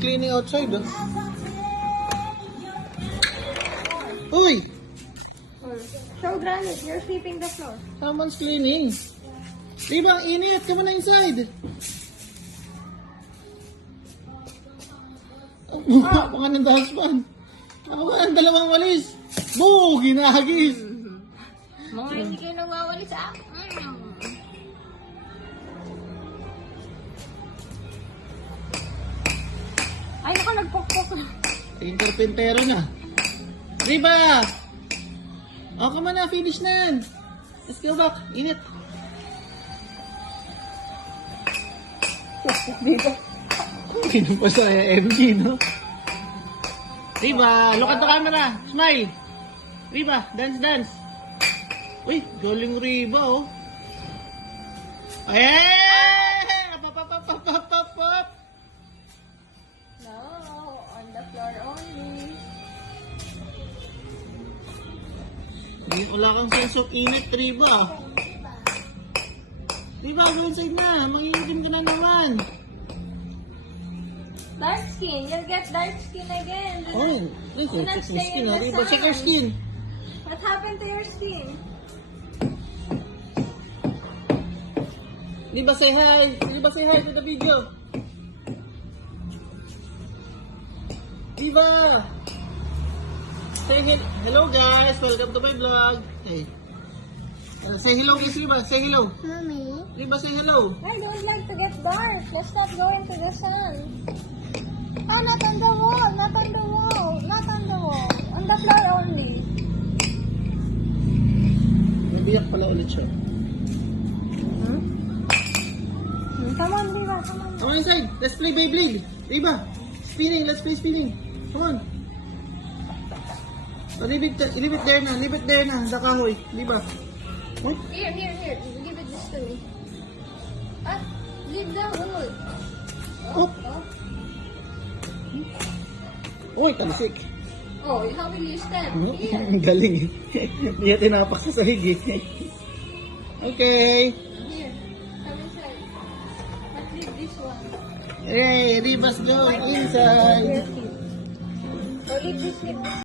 cleaning outside, oh. Uy! Show Granite, you're sweeping the floor. Someone's cleaning. Diba, ang init. Come on inside. Baka ng dustpan. Ako ba, ang dalawang walis. Boo! Ginagis. Mga hindi kayo nawawalis ah. Ay, naku, nagpokpok. Yung karpentero na. Diba? Oh, come on na. Finish na yan. Let's go back. Init. Dito. Pinapasa yung MG, no? Diba? Look at the camera. Smile. Riba, dance, dance. Uy, galing Riba, oh. Ayan! Pop, pop, pop, pop, pop, pop, pop. No, on the floor only. Wala kang sense of init, Riba. Riba, go inside na. Mag-iitim ka na naman. Dark skin, you'll get dark skin again. Oh, look, Do not check your stay skin, in ah. the Riba, check your sun. skin. What happened to your skin? Riba, say hi. Riba, say hi to the video. Riba! Say hello guys, welcome to my vlog. Hey. Say hello guys, Riba, say hello. Mommy? Riba, say hello. I don't like to get dark. Let's not go into the sun. Oh, not on the wall, not on the wall, not on the wall. On the floor only. Nabiyak pala ulit siya. Come on, Diva, come on. Come on inside, let's play Beyblade. Riba, spinning, let's play spinning. Come on. Oh, leave it there na, leave it there na, the kahoy. Riba. What? Here. Give it this to me. Ah, leave the wood. Oh. Uy, talisik. Oh, how will you stand? Here. Ang galing eh. Hindi niya tinapak sa sahig eh. Okay. Here. Come inside. But leave this one. Hey, Riba's going inside. Oh, leave this here.